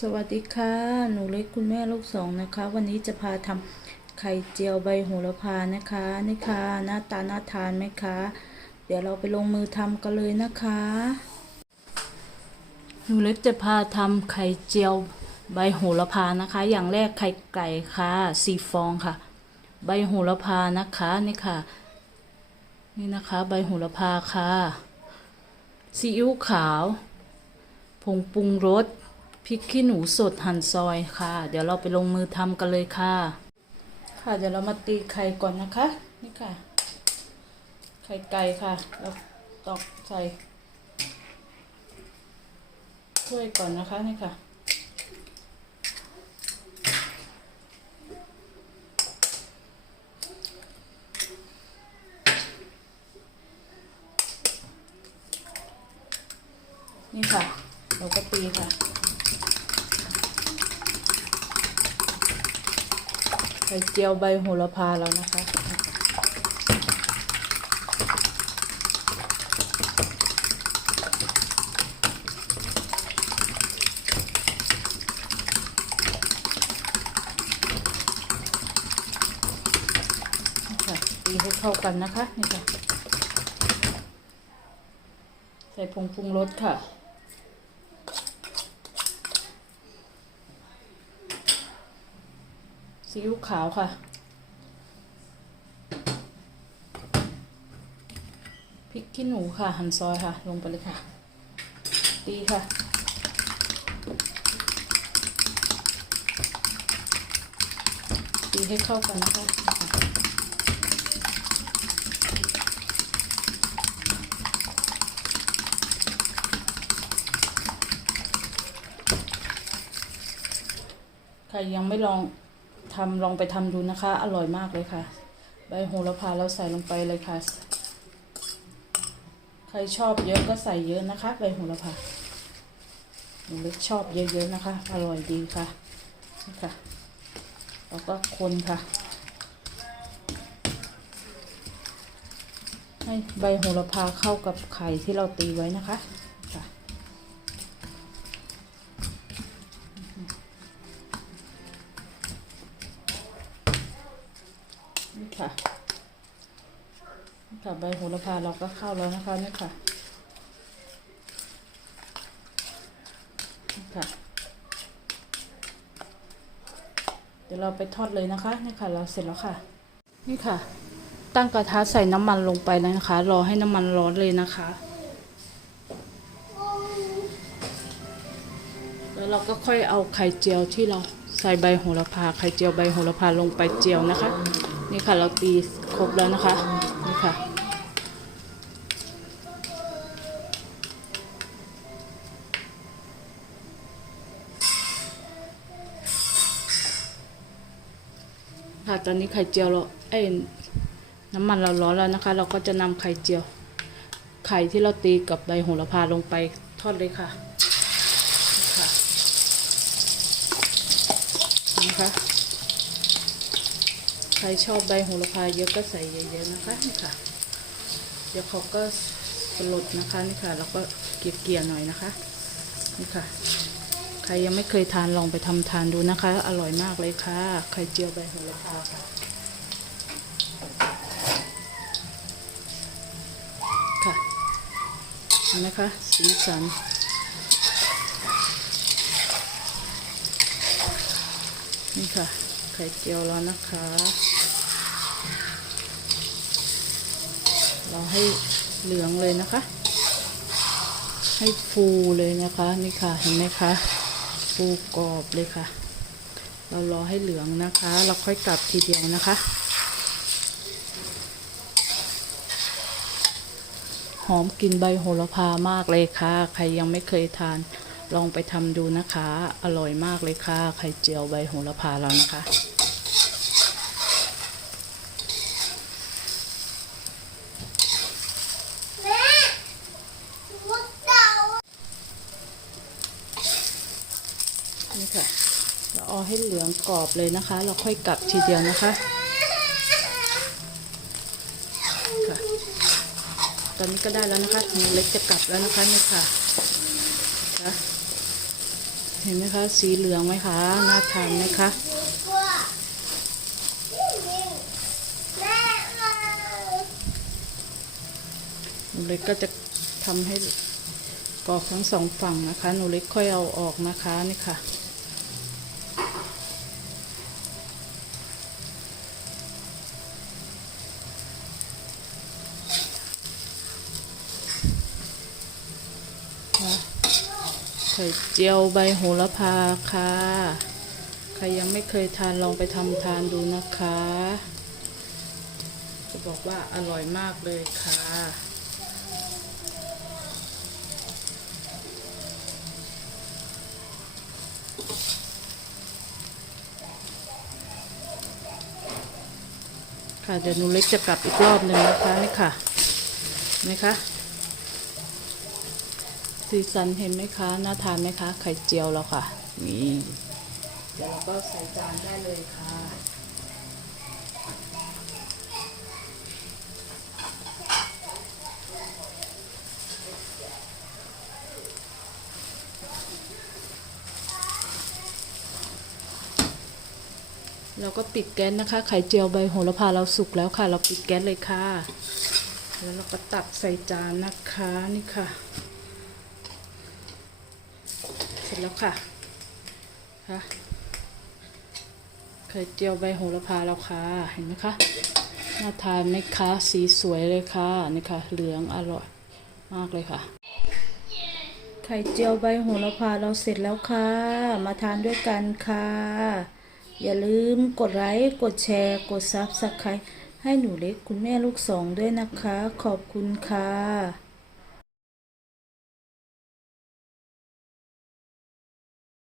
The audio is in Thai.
สวัสดีค่ะ หนูเล็กคุณแม่ลูกสองนะคะ วันนี้จะพาทำไข่เจียวใบโหระพานะคะนี่ค่ะหน้าตาน่าทานไหมคะ เดี๋ยวเราไปลงมือทำกันเลยนะคะ หนูเล็กจะพาทำไข่เจียวใบโหระพานะคะ อย่างแรกไข่ไก่ค่ะสี่ฟองค่ะ ใบโหระพานะคะนี่ค่ะ นี่นะคะ ใบโหระพาค่ะซีอิ๊วขาว ผงปรุงรส พริกขี้หนูสดหั่นซอยค่ะ เดี๋ยวเราไปลงมือทำกันเลยค่ะ ค่ะเดี๋ยวเรามาตีไข่ก่อนนะคะ นี่ค่ะ ไข่ไก่ค่ะ เราตอกใส่ถ้วยก่อนนะคะนี่ค่ะนี่ค่ะ เราก็ตีค่ะ ไข่เจียวใบโหระพาแล้วนะคะค่ะตีให้เข้ากันนะคะ นี่ค่ะ ใส่ผงปรุงรสค่ะ ซีอิ๊วขาวค่ะ พริกขี้หนูค่ะ หั่นซอยค่ะ ลงไปเลยค่ะ ตีค่ะตีให้เข้ากันนะคะใครยังไม่ลอง ทำลองไปทำดูนะคะ อร่อยมากเลยค่ะ ใบโหระพาเราใส่ลงไปเลยค่ะ ใครชอบเยอะก็ใส่เยอะนะคะ ใบโหระพาหนูเล็กชอบเยอะๆนะคะ อร่อยดีค่ะนี่ค่ะแล้วก็คนค่ะ ให้ใบโหระพาเข้ากับไข่ที่เราตีไว้นะคะ ค่ะใบโหระพาเราก็เข้าแล้วนะคะนี่ค่ะนี่ค่ะ เดี๋ยวเราไปทอดเลยนะคะนี่ค่ะ เราเสร็จแล้วค่ะ นี่ค่ะ ตั้งกระทะใส่น้ำมันลงไปแล้วนะคะ รอให้น้ำมันร้อนเลยนะคะ แล้วเราก็ค่อยเอาไข่เจียวที่เราใส่ใบโหระพาไข่เจียวใบโหระพาลงไปเจียวนะคะ นี่ค่ะเราตีครบแล้วนะคะ นี่ค่ะ ค่ะตอนนี้ไข่เจียวเราเอ้น้ำมันเราร้อนแล้วนะคะ เราก็จะนำไข่เจียว ไข่ที่เราตีกับใบโหระพาลงไปทอดเลยค่ะนี่ค่ะคะ รชอบใบโหระพาเยอะก็ใส่เยอะๆนะคะนี่ค่ะ เดี๋ยวเขาก็สลดนะคะนี่ค่ะแล้วก็เกลี่ยๆหน่อยนะคะนี่ค่ะ ใครยังไม่เคยทานลองไปทำทานดูนะคะ อร่อยมากเลยค่ะไข่เจียวใบโหระพาค่ะค่ะเห็นไหมคะสีสันนี่ค่ะ ไข่เจียวแล้วนะคะ เราให้เหลืองเลยนะคะ ให้ฟูเลยนะคะนี่ค่ะเห็นไหมคะฟูกรอบเลยค่ะ เรารอให้เหลืองนะคะ เราค่อยกลับทีเดียวนะคะ หอมกลิ่นใบโหระพามากเลยค่ะ ใครยังไม่เคยทาน ลองไปทำดูนะคะ อร่อยมากเลยค่ะ ไข่เจียวใบโหระพาแล้วนะคะ นี่ค่ะ เราเอาให้เหลืองกรอบเลยนะคะ เราค่อยกลับทีเดียวนะคะค่ะตอนนี้ก็ได้แล้วนะคะหนูเล็กจะกลับแล้วนะคะนี่ค่ะ เห็นไหมคะ สีเหลืองไหมคะน่าทานไหมคะหนูเล็กก็จะทำให้กรอบทั้งสองฝั่งนะคะ หนูเล็กค่อยเอาออกนะคะนี่ค่ะ ไข่เจียวใบโหระพาค่ะ ใครยังไม่เคยทานลองไปทำทานดูนะคะ จะบอกว่าอร่อยมากเลยค่ะค่ะเดี๋ยวหนูเล็กจะกลับอีกรอบหนึ่งนะคะนี่ค่ะนไหมคะ สีสันเห็นไหมคะน่าทานไหมคะ ไข่เจียวแล้วค่ะ นี่เดี๋ยวเราก็ใส่จานได้เลยค่ะเราก็ปิดแก๊สนะคะ ไข่เจียวใบโหระพาเราสุกแล้วค่ะ เราปิดแก๊สเลยค่ะ แล้วเราก็ตักใส่จานนะคะนี่ค่ะ เสร็จแล้วค่ะค่ะไข่เจียวใบโหระพาแล้วค่ะ เห็นไหมคะ น่าทานไหมคะ สีสวยเลยค่ะ นี่ค่ะ เหลืองอร่อยมากเลยค่ะ ไข่เจียวใบโหระพาเราเสร็จแล้วค่ะ มาทานด้วยกันค่ะ อย่าลืมกดไลค์ กดแชร์ กดซับสไครต์ให้หนูเล็กคุณแม่ลูกสองด้วยนะคะ ขอบคุณค่ะ